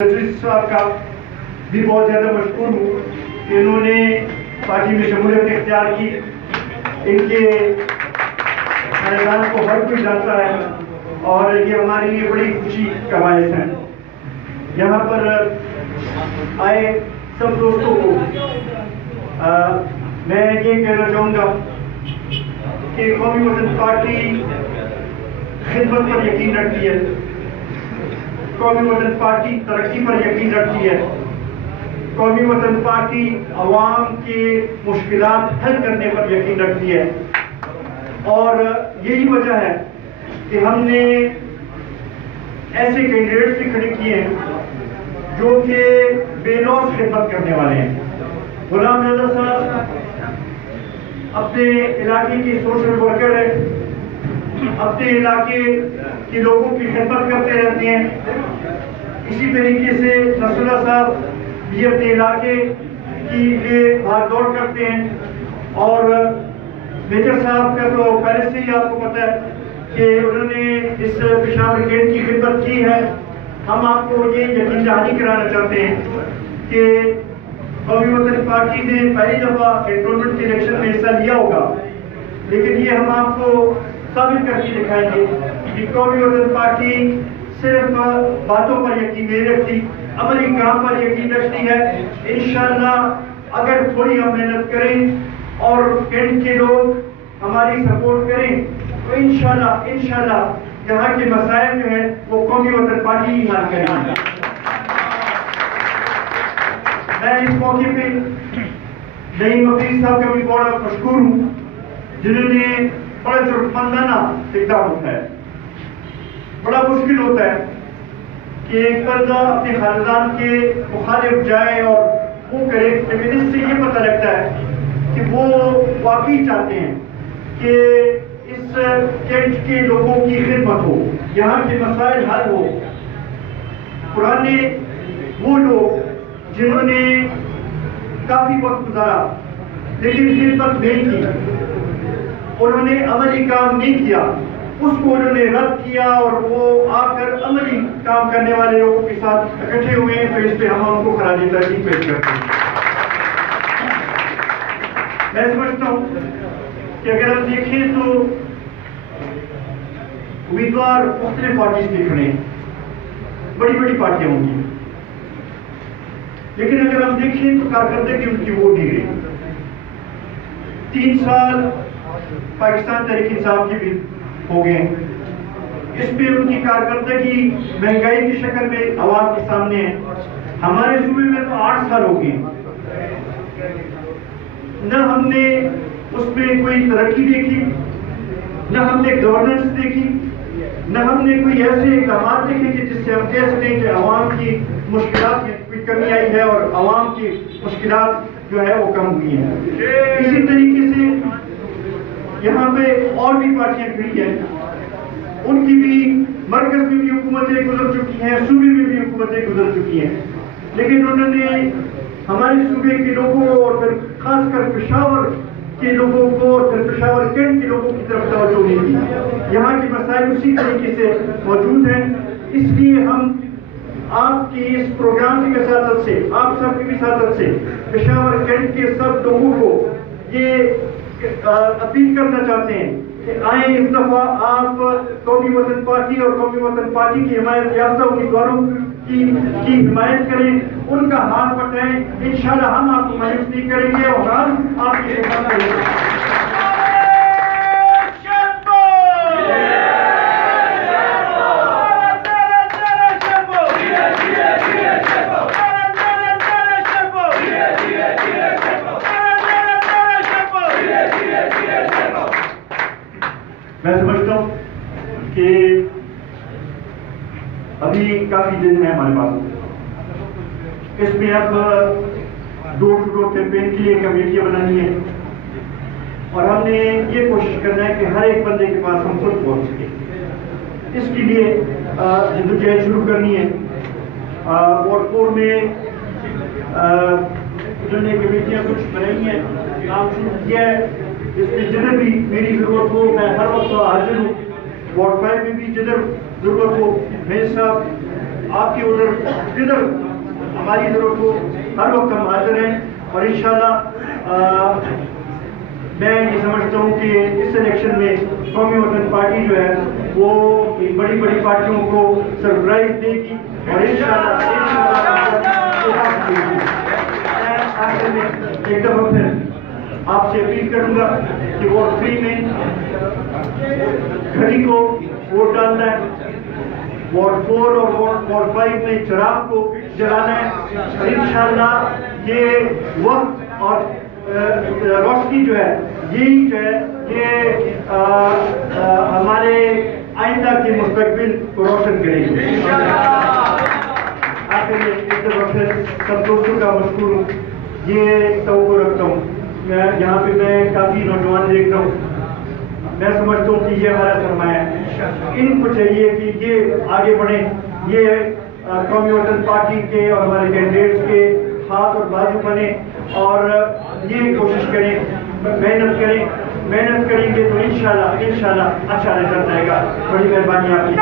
صاحب کا بھی بہت زیادہ مشکور ہوں کہ انہوں نے پارٹی میں شمولیت اختیار کی. ان کے خاندان کو ہر کوئی جانتا ہے اور یہ ہمارے لیے بڑی خوشی کا باعث ہے. یہاں پر آئے سب دوستوں کو میں یہ کہنا چاہوں گا کہ قومی وطن پارٹی خدمت پر یقین رکھتی ہے. قومی وطن پارٹی ترقی پر یقین رکھتی ہے. قومی وطن پارٹی عوام کے مشکلات حل کرنے پر یقین رکھتی ہے. اور یہی وجہ ہے کہ ہم نے ایسے کینڈیڈیٹس بھی کھڑے کیے ہیں جو کہ بے لوث خدمت کرنے والے ہیں. غلام رضا صاحب اپنے علاقے کے سوشل ورکر ہیں, اپنے علاقے کے لوگوں کی خدمت کرتے رہتے ہیں. اسی طریقے سے نصراللہ صاحب بھی اپنے علاقے کی لیے بھاگ دوڑ کرتے ہیں. اور میجر صاحب کا تو پہلے سے ہی آپ کو پتہ ہے کہ انہوں نے اس پشاور گیٹ کی خدمت کی ہے. ہم آپ کو یہ یقین دہانی کرانا چاہتے ہیں کہ قومی وطن پارٹی نے پہلی دفعہ کنٹونمنٹ کے الیکشن میں حصہ لیا ہوگا, لیکن یہ ہم آپ کو ثابت کر کے دکھائیں گے کہ قومی وطن پارٹی صرف باتوں پر یقین نہیں رکھتی, عملی کام پر یقین رکھتی ہے. انشاءاللہ اگر تھوڑی ہم محنت کریں اور کینٹ کے لوگ ہماری سپورٹ کریں تو انشاءاللہ یہاں کے مسائل جو ہیں وہ قومی وطن پارٹی ہی حل کریں گے. میں اس موقع پہ نعیم افریدی صاحب کا بھی بڑا مشکور ہوں جنہوں نے بڑا ضرورتمندانہ اقدام اٹھایا. بڑا مشکل ہوتا ہے کہ ایک بندہ اپنے خاندان کے مخالف جائے اور وہ کرے, لیکن اس سے یہ پتہ لگتا ہے کہ وہ واقعی چاہتے ہیں کہ اس کینٹ کے لوگوں کی خدمت ہو, یہاں کے مسائل حل ہو. پرانے وہ لوگ جنہوں نے کافی وقت گزارا لیکن خدمت نہیں کی, انہوں نے عملی کام نہیں کیا, اس کو انہوں نے رد کیا اور وہ آ کر عملی کام کرنے والے لوگوں کے ساتھ اکٹھے ہوئے ہیں. تو اس پہ ہم ان کو خراج تحسین پیش کرتے ہیں. میں سمجھتا ہوں کہ اگر ہم دیکھیں تو امیدوار مختلف پارٹیز کے کھڑے ہیں, بڑی بڑی پارٹیاں ہوں گی, لیکن اگر ہم دیکھیں تو کارکردگی ان کی وہ نہیں رہی. 3 سال پاکستان تحریک انصاف کی بھی ہو گئے, اس پہ ان کی کارکردگی مہنگائی کی شکل میں عوام کے سامنے ہے. ہمارے صوبے میں تو 8 سال ہو گئے, نہ ہم نے اس میں کوئی ترقی دیکھی, نہ ہم نے گورننس دیکھی, نہ ہم نے کوئی ایسے اقدامات دیکھے کہ جس سے ہم کہہ سکیں کہ عوام کی مشکلات میں کوئی کمی آئی ہے اور عوام کی مشکلات جو ہے وہ کم ہوئی ہیں. اسی طریقے سے یہاں پہ اور بھی پارٹیاں کھڑی ہیں, ان کی بھی مرکز میں بھی حکومتیں گزر چکی ہیں, صوبے میں بھی حکومتیں گزر چکی ہیں, لیکن انہوں نے ہمارے صوبے کے لوگوں اور پھر خاص کر پشاور کے لوگوں کو اور پھر پشاور کینٹ کے لوگوں کی طرف توجہ نہیں دی. یہاں کے مسائل اسی طریقے سے موجود ہیں. اس لیے ہم آپ کی اس پروگرام کی وساطت سے, آپ سب کی وساطت سے پشاور کینٹ کے سب لوگوں کو یہ اپیل کرنا چاہتے ہیں کہ آئیں اس دفعہ آپ قومی وطن پارٹی اور قومی وطن پارٹی کی حمایت یافتہ امیدواروں کی حمایت کریں, ان کا ہاتھ بٹائیں. انشاءاللہ ہم آپ کو مایوس نہیں کریں گے اور ہم آپ کی خدمت کریں گے. میں سمجھتا ہوں کہ ابھی کافی دن ہے ہمارے پاس, اس میں اب ڈور ٹو ڈور کیمپین کے لیے کمیٹیاں بنانی ہے اور ہم نے یہ کوشش کرنا ہے کہ ہر ایک بندے کے پاس ہم خود پہنچ سکیں. اس کے لیے جدوجہد شروع کرنی ہے. وارڈ 4 میں انہوں نے کمیٹیاں کچھ بنائی ہیں, کام شروع کیا ہے. اس میں جدھر بھی میری ضرورت ہو میں ہر وقت حاضر ہوں. وارڈ 5 میں بھی جدھر ضرورت ہو میرے صاحب آپ کی ادھر جدھر ہماری ضرورت ہو ہر وقت ہم حاضر ہیں، اور انشاءاللہ میں یہ سمجھتا ہوں کہ اس الیکشن میں قومی وطن پارٹی جو ہے وہ بڑی بڑی پارٹیوں کو سرپرائز دے گی، اور انشاءاللہ آخر میں ایک دفعہ پھر آپ سے اپیل کروں گا کہ ووٹ 3 میں گھڑی کو ووٹ ڈالنا ہے، وارڈ 4 اور وارڈ 5 میں چراغ کو جلانا ہے، اور انشاءاللہ یہ وقت اور روشنی جو ہے یہی جو ہے یہ ہمارے آئندہ کے مستقبل کو روشن کرے گی۔ آخر میں ایک دفعہ پھر سب دوستوں کا مشکور ہوں، یہ توقع رکھتا ہوں، یہاں پہ میں کافی نوجوان دیکھ رہا ہوں، میں سمجھتا ہوں کہ یہ ہمارا سرمایہ ہے، ان کو چاہیے کہ یہ آگے بڑھیں، یہ قومی وطن پارٹی کے اور ہمارے کینڈیڈیٹس کے ہاتھ اور بازو بنے، اور یہ کوشش کریں، محنت کریں گے تو انشاءاللہ اچھا رزلٹ آئے گا۔ بڑی مہربانی آپ کی۔